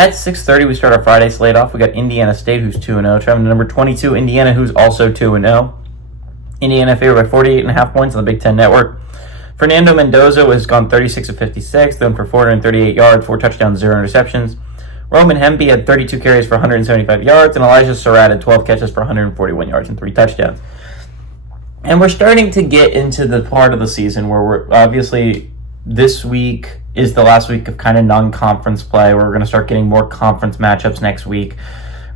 At 6:30, we start our Friday slate off. We got Indiana State, who's 2-0, traveling to number 22, Indiana, who's also 2-0. Indiana favored by 48.5 points on the Big Ten Network. Fernando Mendoza has gone 36 of 56, thrown for 438 yards, 4 touchdowns, 0 interceptions. Roman Hemby had 32 carries for 175 yards, and Elijah Surratt had 12 catches for 141 yards and 3 touchdowns. And we're starting to get into the part of the season where we're obviously this week is the last week of kind of non-conference play, where we're going to start getting more conference matchups next week,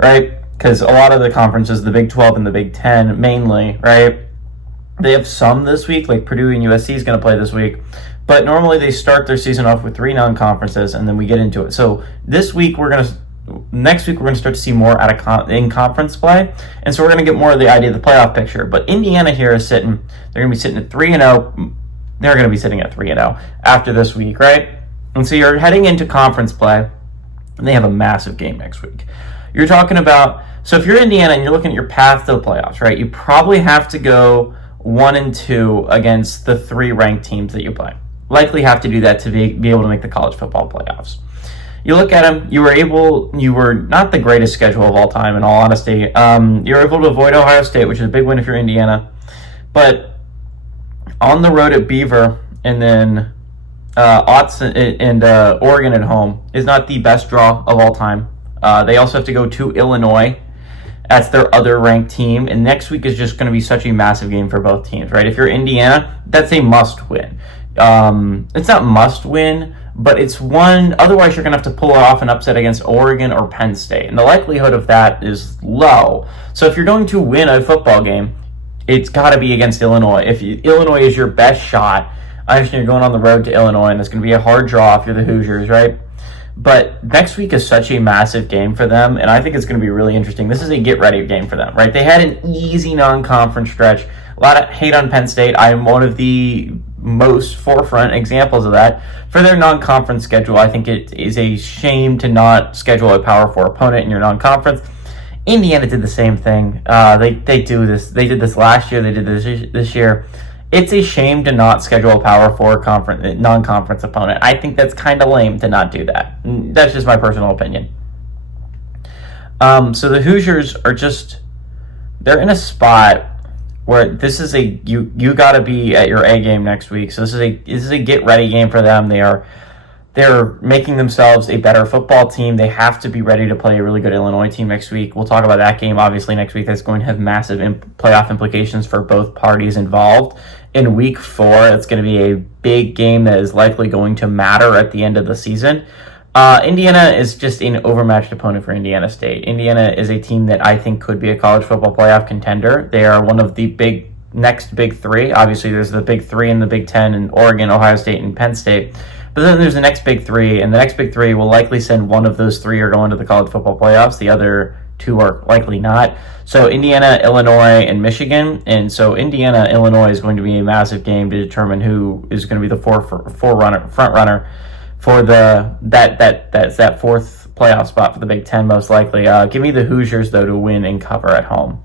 right? Because a lot of the conferences, the Big 12 and the Big 10 mainly, right? They have some this week, like Purdue and USC is going to play this week. But normally they start their season off with 3 non-conferences, and then we get into it. So next week we're going to start to see more out of in-conference play, and so we're going to get more of the idea of the playoff picture. But Indiana here is they're going to be sitting at 3-0. They're going to be sitting at 3-0 after this week, right? And so you're heading into conference play, and they have a massive game next week. You're talking about, so if you're Indiana and you're looking at your path to the playoffs, right, you probably have to go 1-2 against the 3 ranked teams that you play. Likely have to do that to be able to make the college football playoffs. You look at them, you were not the greatest schedule of all time, in all honesty. You were able to avoid Ohio State, which is a big win if you're Indiana. But on the road at Beaver, and then Oregon at home is not the best draw of all time. They also have to go to Illinois. That's their other ranked team. And next week is just going to be such a massive game for both teams, right? If you're Indiana, that's a must win. It's not must win, but it's one. Otherwise, you're going to have to pull off an upset against Oregon or Penn State. And the likelihood of that is low. So if you're going to win a football game, it's got to be against Illinois. Illinois is your best shot, I understand you're going on the road to Illinois, and it's going to be a hard draw if you're the Hoosiers, right? But next week is such a massive game for them, and I think it's going to be really interesting. This is a get-ready game for them, right? They had an easy non-conference stretch. A lot of hate on Penn State. I am one of the most forefront examples of that. For their non-conference schedule, I think it is a shame to not schedule a Power 4 opponent in your non-conference. Indiana did the same thing. They do this. They did this last year. They did this year. It's a shame to not schedule a Power 4 non-conference opponent. I think that's kind of lame to not do that. That's just my personal opinion. So the Hoosiers are they're in a spot where this is you got to be at your A game next week. So this is a get ready game for them. They're making themselves a better football team. They have to be ready to play a really good Illinois team next week. We'll talk about that game, obviously, next week. That's going to have massive playoff implications for both parties involved. In week 4, it's going to be a big game that is likely going to matter at the end of the season. Indiana is just an overmatched opponent for Indiana State. Indiana is a team that I think could be a college football playoff contender. They are one of the next big 3. Obviously, there's the big 3 in the Big Ten in Oregon, Ohio State, and Penn State. But then there's the next big 3, and the next big 3 will likely send one of those 3 are going to the college football playoffs. The other 2 are likely not. So Indiana, Illinois, and Michigan. And so Indiana, Illinois is going to be a massive game to determine who is going to be the front runner for that 4th playoff spot for the Big Ten, most likely. Give me the Hoosiers, though, to win and cover at home.